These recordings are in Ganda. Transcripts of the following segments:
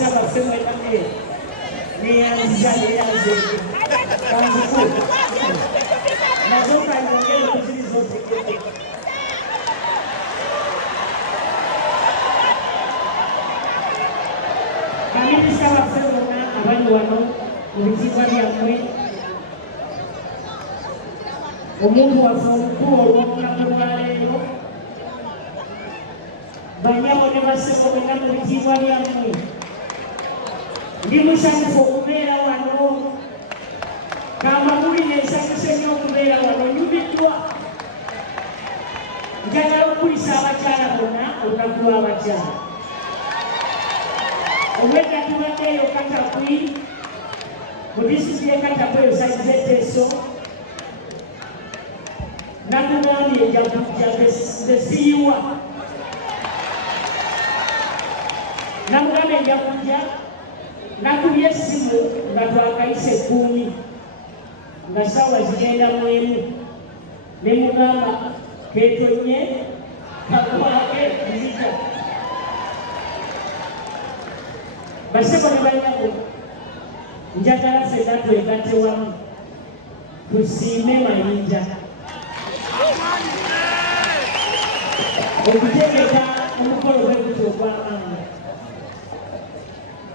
saba sema kama ni anzia nazoka nyongeza kuzili zote. Kami saba sema na abantu wano ubizibwa byamwe omuntu wafungua olw'okulabulwaleero banyabo ne baseko bonna mu bitibwa byammwe ndi musanyufu okubeera wano kamawulire ensanyuse nnyo okubeera wano nyumiddwa njagala okulisa abakyala bonna olunaku lw'abakyala omwedda tubaddeeyo Katakwi mu disitulikiti y'e Katakwi ebisagiza etteeso nakugambye nja kujja besiiwa namugambye nja kujja nakubye essimu nga twakayise 10 nga ssaawa zigenda mu emu ne mugamba keetonye kakwake nzija basebo ne banyabo njagala ffenna twegatte wamu tusiime mayinja okutegeka omukolo gwekuti ogw'amaanyi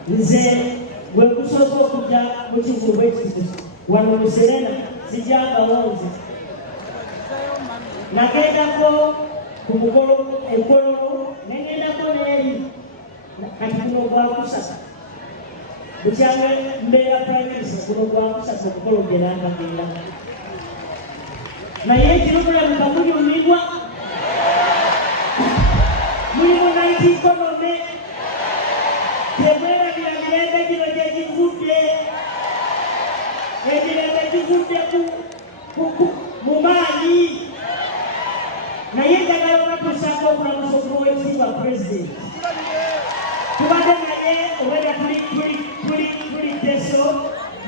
nze bwe kusoka okujja mu kivubo ekitutu wano mu Serena sijangawonze nagendako ku mukolo enkololo negendako n'eri kati kuno gwakusasa bukyanga mbeera prime minister kuno gwakusasa omukolo gyenangagenda naye ekiro mulamuka mulyumibwa mulimu nankikonomi temwerabira mirembe gino gye givudde emirembe givudde mu maanyi naye njagala onatuusako okulamusa omuweekitiibwa pulezidenti tubadde naye obwedda tuli teso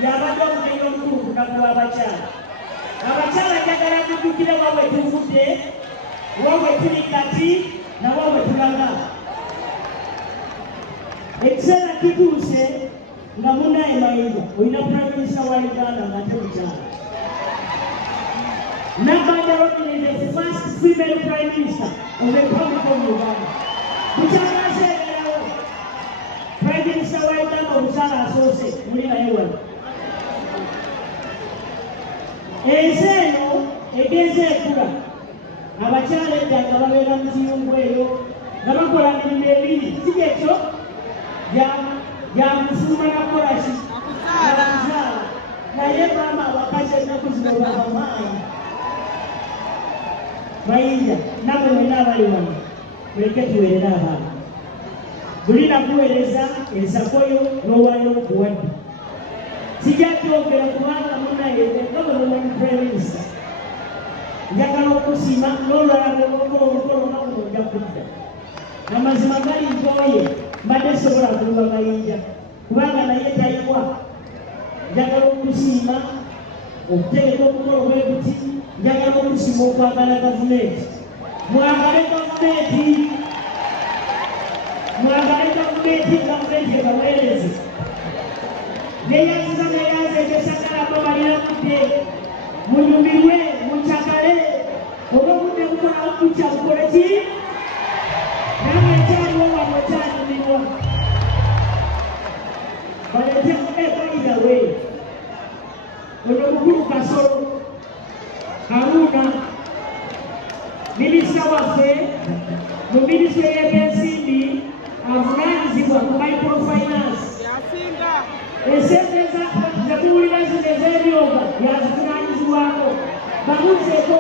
yabadde omugendo omukulu ku lunaku lw'abakyala abakyala njagala tujjukire wabwe tuvudde wabwe tuli kati nawabwe tulaga ekiseera kituuse nga munaye Mayinja olina prime minister wa Uganda nga ate mukyala Nabbanja Robinah the first female prime minister of the Republic of Uganda mukyala aseererawo prime minister wa Uganda omukyala asoose muli naye wano ensi eno egenze ekula abakyala edda nga babeera mu kiyungu eyo nga bakola mirimu ebiri kigekyo byamufuuma nakolaki abakyala naye maama abakazi ennaku zino babamaanyi Mayinja namwe mwena abali wano muleke tuweerere abaana buli nakuweereza ensakoyo n'owaayo okuwadde sijja kyogera kubanga munaye nga bwe mumanyi prime minister njagala okusiima n'olwala omukolo nga guno ojja kudda amazima gali nkooye mbadde sobola kuluma Mayinja kubanga naye tayiwa njagala okusiima okutegeka omukolo bwe guti njagala okusiima okwagala gavumenti mwagale gavumenti ebaweereze neyaziza neyaze ekyesagalako balina kudde munyumirwe mukyagale oba obudde bukolawo kukya bukole ki naye ekyaliwo wano ekyanyumirwa balete ebayirawe ono mukulu Kasolo Haruna minisita waffe mu minisitule y'ebyensimbi avunaanyizibwa ku microfinance esente zemuwulira zino ez'ebyoga yazivunaanyizibwako bamuzeeko